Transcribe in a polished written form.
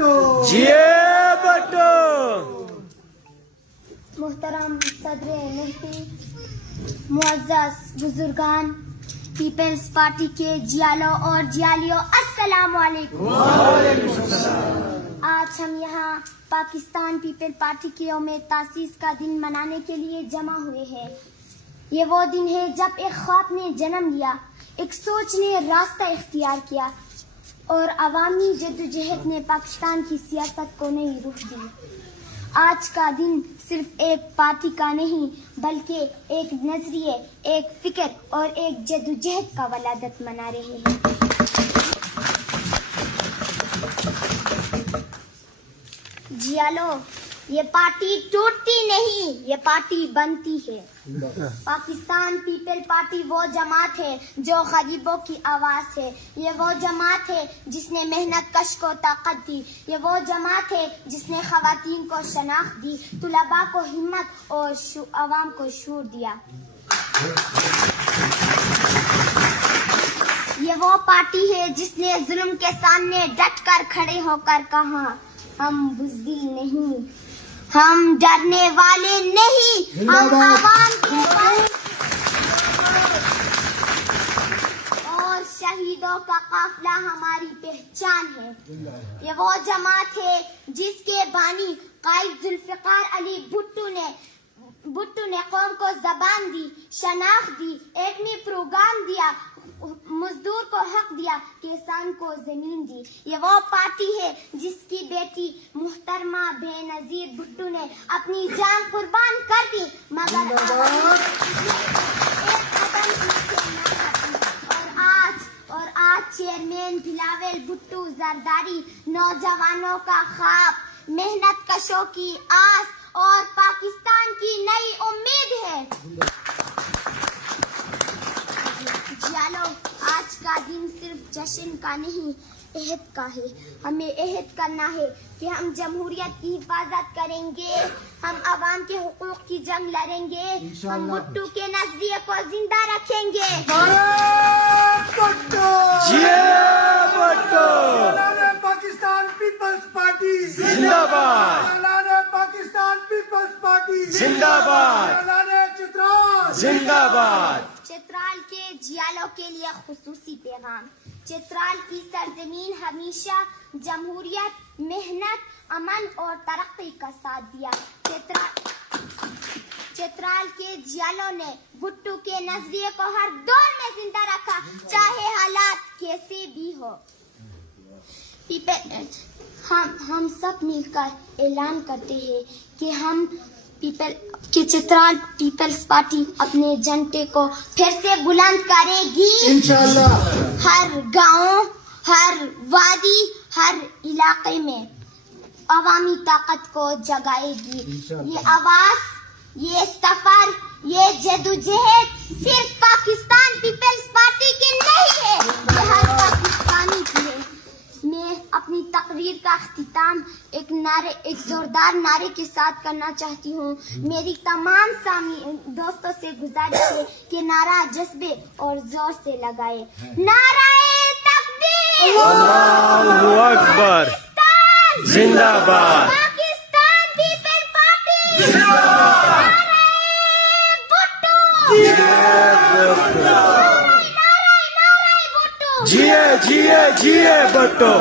بھٹو جیے بھٹو محترم صدر مفتی، معزز بزرگان، پیپلز پارٹی کے جیالوں اور جیالیوں، السلام علیکم۔ آج ہم یہاں پاکستان پیپل پارٹی کے یوم تاسیس کا دن منانے کے لیے جمع ہوئے ہیں۔ یہ وہ دن ہے جب ایک خواب نے جنم لیا، ایک سوچ نے راستہ اختیار کیا اور عوامی جدوجہد نے پاکستان کی سیاست کو نئی رخ دی۔ آج کا دن صرف ایک پارٹی کا نہیں بلکہ ایک نظریے، ایک فکر اور ایک جدوجہد کا ولادت منا رہے ہیں۔ جیالو، یہ پارٹی ٹوٹتی نہیں، یہ پارٹی بنتی ہے۔ پاکستان پیپل پارٹی وہ جماعت ہے جو غریبوں کی آواز ہے، یہ وہ جماعت ہے جس نے محنت کش کو طاقت دی، یہ وہ جماعت ہے جس نے خواتین کو شناخت دی، طلباء کو ہمت اور عوام کو شعور دیا۔ یہ وہ پارٹی ہے جس نے ظلم کے سامنے ڈٹ کر کھڑے ہو کر کہا، ہم بزدل نہیں، ہم ڈرنے والے نہیں، ہم عوام کے اور شہیدوں کا قافلہ ہماری پہچان ہے۔ یہ وہ جماعت ہے جس کے بانی قائد ذوالفقار علی بھٹو نے قوم کو زبان دی، شناخت دی، ایٹمی پروگرام دیا، مزدور کو حق دیا، کسان کو زمین دی۔ یہ وہ پارٹی ہے جس کی بیٹی محترمہ بے نظیر بھٹو نے اپنی جان قربان کر دی مگر ایک قدم پیچھے نہ ہٹی۔ اور آج چیئرمین بلاول بھٹو زرداری نوجوانوں کا خواب، محنت کشوں کی آس اور پاکستان کی نئی امید ہے۔ جیالو، آج کا دن صرف جشن کا نہیں، عہد کا ہے۔ ہمیں عہد کرنا ہے کہ ہم جمہوریت کی حفاظت کریں گے، ہم عوام کے حقوق کی جنگ لڑیں گے، ہم بھٹو کے نظریے کو زندہ رکھیں گے۔ جیے بھٹو پاکستان پیپلز پارٹی زندہ باد، پاکستان پیپلز پارٹی زندہ باد، چترال زندہ باد۔ چترال کے جیالوں کے لیے خصوصی پیغام۔ چترال کی سرزمین ہمیشہ جمہوریت، محنت، امن اور ترقی کا ساتھ دیا۔ چترال کے جیالوں نے بھٹو کے نظریے کو ہر دور میں زندہ رکھا، چاہے حالات کیسے بھی ہو۔ ہم سب مل کر اعلان کرتے ہیں کہ چترال پیپلز پارٹی اپنے جھنڈے کو پھر سے بلند کرے گی انشاءاللہ۔ ہر گاؤں، ہر وادی، ہر علاقے میں عوامی طاقت کو جگائے گی۔ یہ آواز، یہ سفر، یہ جدوجہد صرف پاکستان پیپلز پارٹی کی نہیں ہے، یہ ہر پاکستانی کی ہے۔ میں اپنی تقریر کا اختتام ایک زوردار نعرے کے ساتھ کرنا چاہتی ہوں۔ میری تمام دوستوں سے گزارش ہے کہ نعرہ جذبے اور زور سے لگائے۔ نعرہ تکبیر، اللہ اکبر، زندہ باد، پاکستان پیپل پارٹی، نعرہ بھٹو، نعرہ بھٹو، جیے جیے جیے بھٹو۔